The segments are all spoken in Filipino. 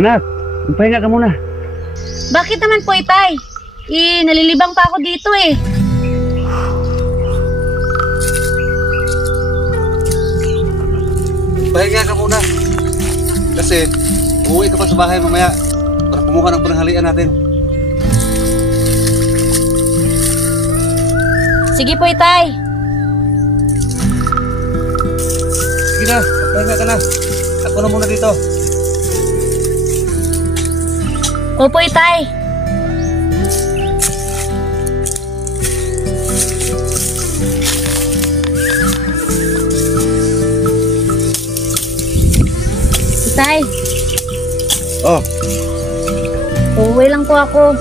Anak, magpahinga ka muna. Bakit naman po, Itay? Nalilibang pa ako dito eh. Pahinga ka muna. Kasi uuwi ka pa sa bahay mamaya para kumuha ng pananghalian natin. Sige po, Itay. Sige na, pahinga ka na. Ako na muna dito. Opo, Itay. Itay. Oh, Uuwi lang po ako.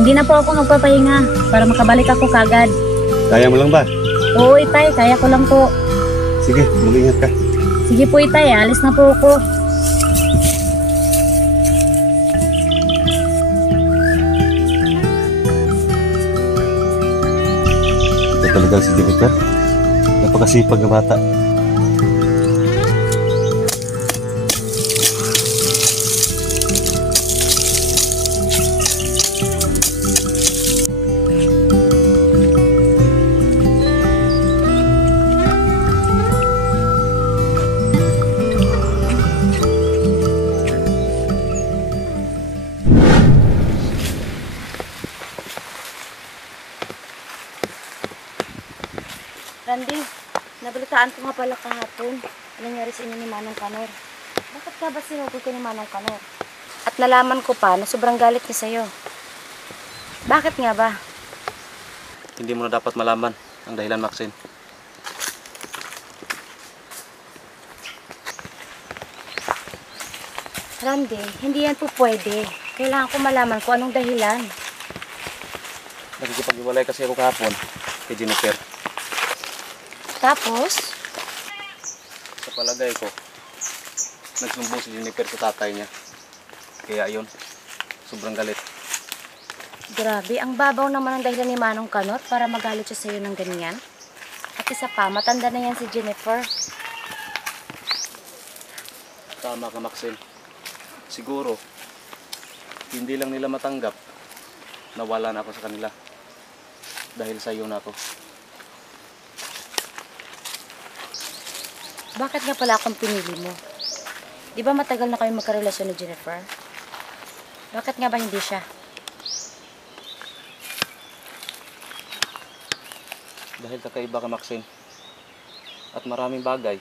Hindi na po ako magpapahinga para makabalik ako kagad. kaya mo lang ba? Oo, Itay. Kaya ko lang po. Sige, mag-ingat ka. Sige po, Itay. Alis na po ako. Ito talaga si Jennifer. Napakasipag na bata. Randy, nabalitaan ko nga pala kahapon. Anong nangyari sa inyo ni Manong Kanor? Bakit ka ba sinugod ko ni Manong Kanor? At nalaman ko pa na sobrang galit niya sa'yo. Bakit nga ba? Hindi mo na dapat malaman ang dahilan, Maxine. Randy, hindi yan po pwede. Kailangan ko malaman kung anong dahilan. Nakikipag-iwalay kasi ako kahapon kay Jennifer. Tapos, Sa palagay ko, nagsumbong si Jennifer sa tatay niya. Kaya yun, sobrang galit. grabe, ang babaw naman ang dahilan ni Manong Kanor para magalit siya sa'yo ng ganyan. At isa pa, matanda na yan si Jennifer. Tama ka, Maxine. Siguro, hindi lang nila matanggap na wala na ako sa kanila. Dahil sa iyo na ako. Bakit nga pala akong pinili mo? Di ba matagal na kayo magkarelasyon ni Jennifer? Bakit nga ba hindi siya? Dahil kakaiba ka, Maxine. At maraming bagay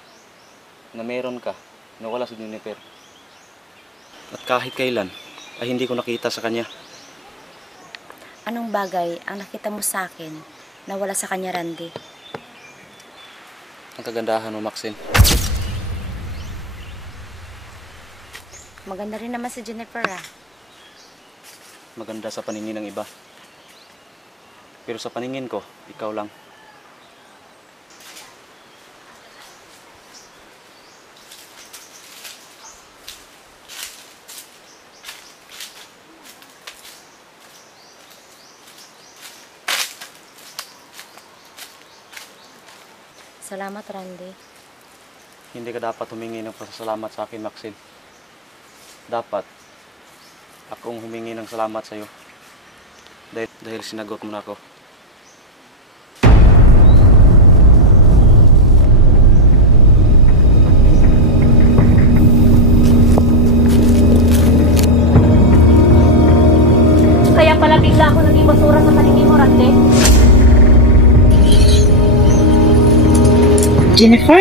na meron ka na wala sa Jennifer. At kahit kailan ay hindi ko nakita sa kanya. Anong bagay ang nakita mo sa akin na wala sa kanya, Randy? Ang kagandahan mo, Maxine. Maganda rin naman si Jennifer, ah. Maganda sa paningin ng iba. Pero sa paningin ko, ikaw lang. Salamat, Randy. Hindi ka dapat humingi ng pasasalamat sa akin, Maxine. Dapat akong humingi ng salamat sa iyo. Dahil sinagot mo na ako. Kaya pala bigla ako naging basura sa paningin mo, Randy. Jennifer?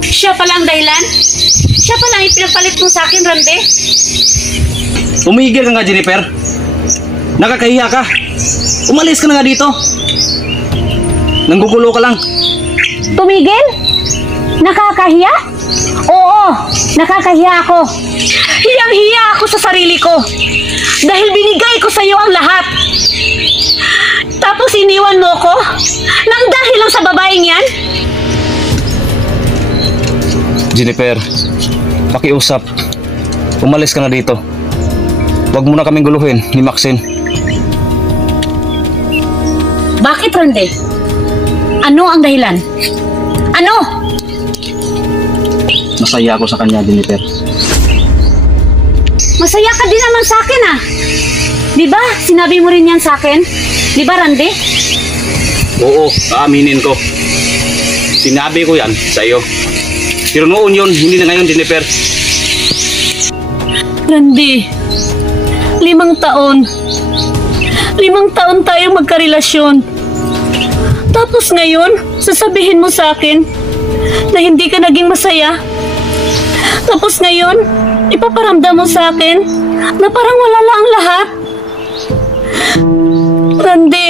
Siya pala ang dahilan? Siya pala ang ipinapalit mo sa akin, Randy? Tumigil ka nga, Jennifer. Nakakahiya ka. Umalis ka na nga dito. Nanggugulo ka lang. Tumigil? Nakakahiya? Oo, nakakahiya ako. Hiyang-hiya ako sa sarili ko. Dahil binigay ko sa iyo ang lahat. Tapos iniwan mo ko? Nang dahil lang sa babaeng yan? Jennifer, pakiusap. Umalis ka na dito. Huwag mo na kaming guluhin ni Maxine. Bakit, Randy? Ano ang dahilan? Ano? masaya ako sa kanya, Jennifer. Masaya ka din naman sa akin ah. Di ba? Sinabi mo rin yan sa akin? Di ba, Randy? Oo, aaminin ko. Sinabi ko yan sa iyo. Pero noon yun, hindi na ngayon, Jennifer. Randy, 5 taon. 5 taon tayo magkarelasyon. Tapos ngayon, sasabihin mo sa akin na hindi ka naging masaya. Tapos ngayon, ipaparamdam mo sa akin na parang wala lang ang lahat. Randy,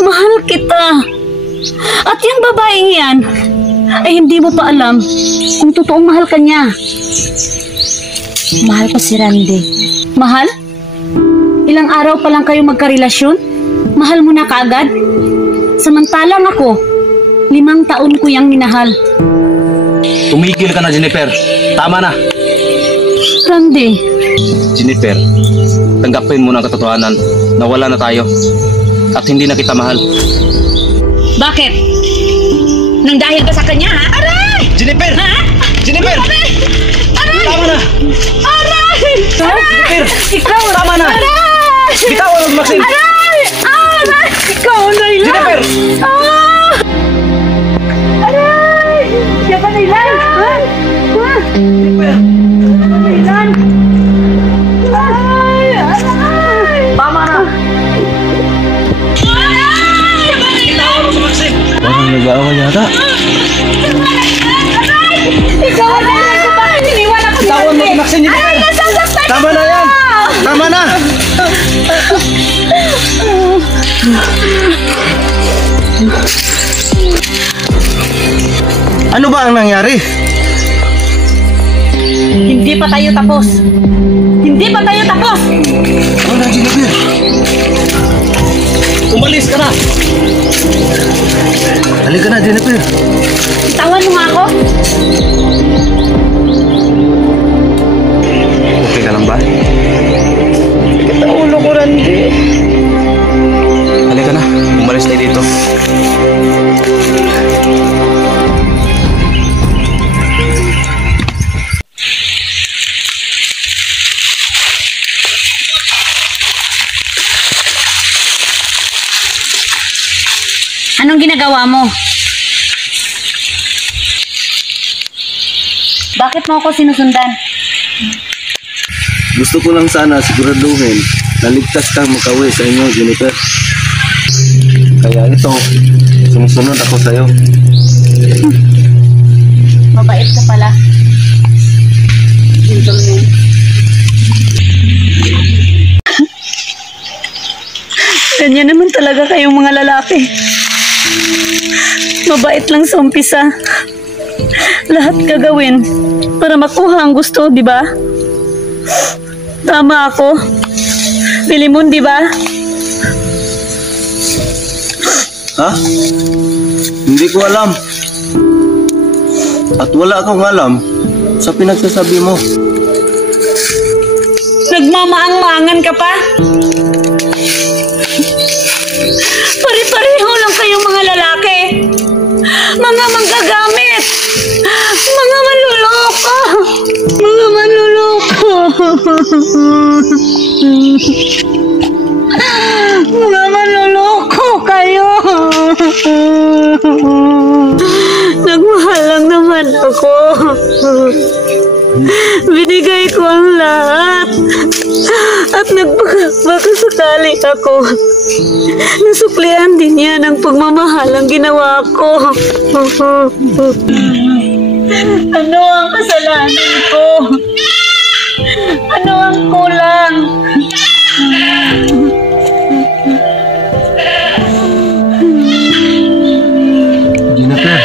mahal kita. At yung babaeng yan, ay hindi mo pa alam kung totoong mahal ka niya. Mahal ko si Randy. Mahal? Ilang araw pa lang kayo magkarelasyon? Mahal mo na kaagad? Samantalang ako, 5 taon ko yang minahal. Tumigil ka na, Jennifer. Tama na. Randy, Jennifer, tanggapin mo na ang katotohanan na wala na tayo at hindi na kita mahal. bakit? Nang dahil ba sa kanya, ha? Aray! Jennifer! Ha? Jennifer! Aray! Tama na! Aray! Jennifer! Ikaw! Tama na! Aray! Bitawan mo, Maxine! Aray! Aray! Ikaw, Nailan! Jennifer! Ah! Aray! Siya ba, Nailan? Ha? Ha? Nailan! Aray! Aray! Tama na! Aray! Siya ba, Nailan? Parang nag-aaway yata. Ikaw, Nailan! Kung bakit iniwan ako ni Bitawan mo, Randy? Maxine! Aray! Nasasaktan Tama na yan! Tama na! Ano ba ang nangyari? Hindi pa tayo tapos. Hindi pa tayo tapos. Wala, Jennifer. Umalis ka na. Halika na, Jennifer. Tawan mo nga ako. Okay ka lang ba? Kita ulo ko, Randy. Halika na. Umalis tayo dito. Anong ginagawa mo? Bakit mo ako sinusundan? Gusto ko lang sana siguraduhin na ligtas kang makauwi sa inyo, Jennifer. Kaya ito, sumusunod ako sa'yo. Mabait ka pala. Gentleman. Ganyan naman talaga kayong mga lalaki. Mabait lang sa umpisa. Lahat gagawin para makuha ang gusto, di ba? Tama ako. Pilimon, di ba? Ha? Hindi ko alam. At wala akong alam sa pinagsasabi mo. Nagmamaang-maangan ka pa? Pare-pareho lang kayong mga lalaki. Mga manggagamit. Mga manluloko. Mga manluloko. Mga manluloko kayo. Nagmahal lang naman ako. Binigay ko ang lahat. At baka sakali ako. Nasuklian din niya ng pagmamahal ang ginawa ko. Ano ang kasalanan ko? Ano ang kulang? Jennifer,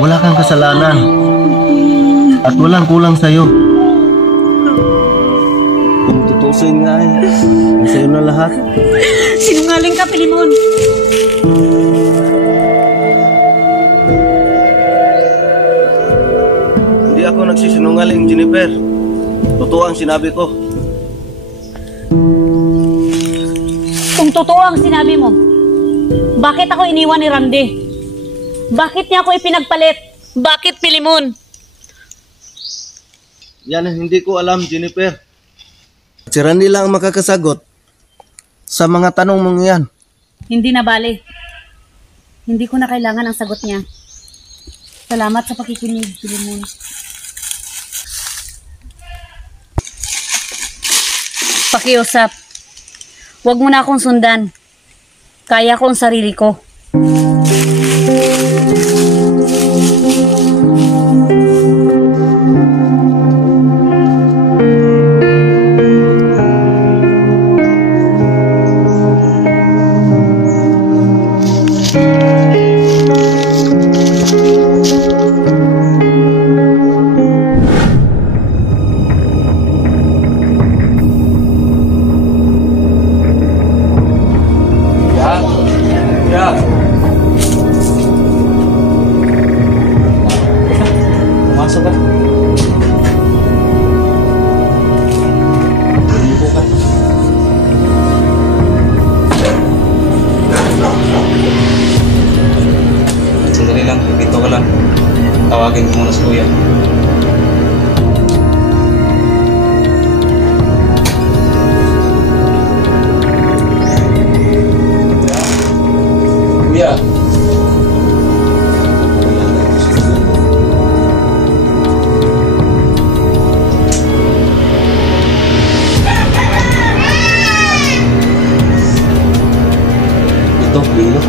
wala kang kasalanan. At walang kulang sa'yo. Kung tutusin nga sa'yo na lahat. Sinungaling ka, Pilimon. Hindi ako nagsisinungaling, Jennifer. Totoo ang sinabi ko. Kung totoo ang sinabi mo, bakit ako iniwan ni Randy? Bakit niya ako ipinagpalit? Bakit, Pilimon? Yan ang hindi ko alam, Jennifer. Si Randy lang ang makakasagot sa mga tanong mong yan. Hindi na bale. Hindi ko na kailangan ang sagot niya. Salamat sa pakikinig, Filemon. Pakiusap. Huwag mo na akong sundan. Kaya ko ang sarili ko. Pumasok ka. Upo ka. Sandali lang, dito ka lang. Tawagin ko muna si Kuya. Kuya. Ito, Lilo.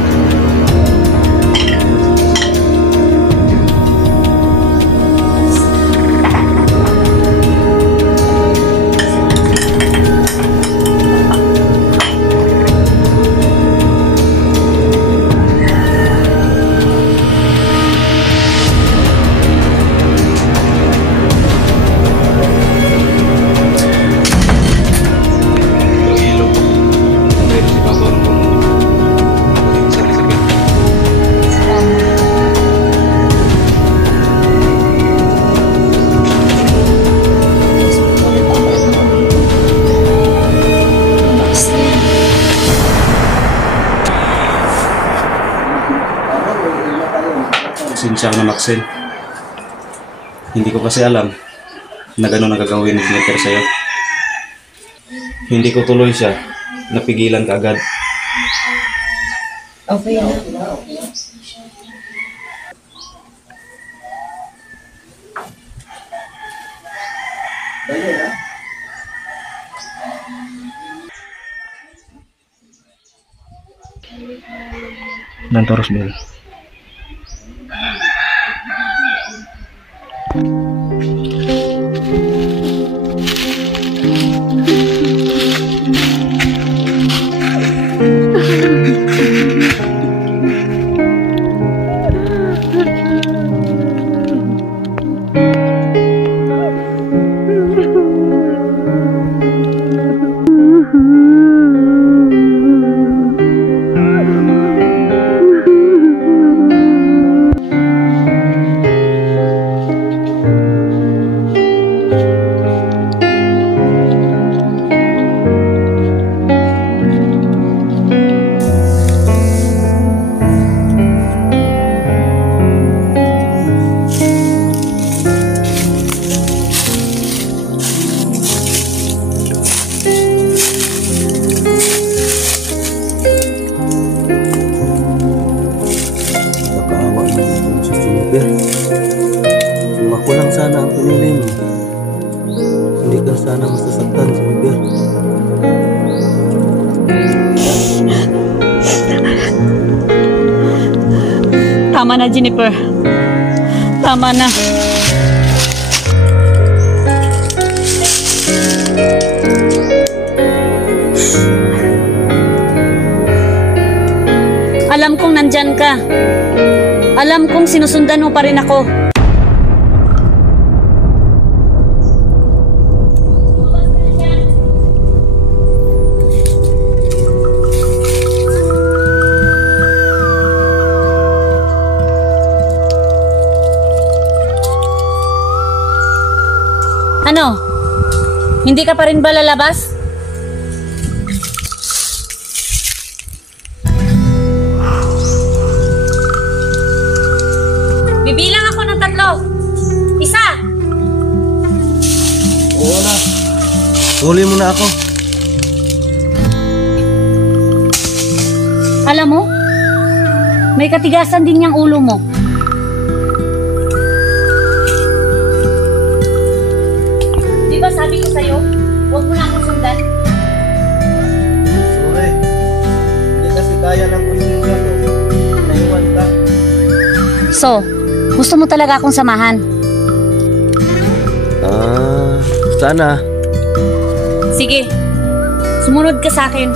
Lilo. Meron si Papa ng puno. Ako din sa Elizabeth. Pasensya ka na, Maxine. Hindi ko kasi alam na gano'n ang gagawin ni Jennifer sa'yo. Hindi ko tuloy siya. Napigilan ka agad. Okay na. Nantoros Bel. Nakaawa naman si Jennifer. Kung ako lang sana ang pinili mo, hindi ka sana masasaktan, Jennifer. Tama na, Jennifer. Tama na. Alam kong nandyan ka. Alam kong sinusundan mo pa rin ako. Ano? Hindi ka pa rin ba lalabas? Bibilang ako ng 3. 1. Oo na. Huli mo na ako. Alam mo, may katigasan din yung ulo mo. Di ba sabi ko sa'yo, huwag mo na akong sundan? Sorry. Hindi kasi kaya ng konsensya ko. Naiwan ka. So, gusto mo talaga akong samahan? Sana. Sige, sumunod ka sa akin.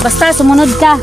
Basta, sumunod ka.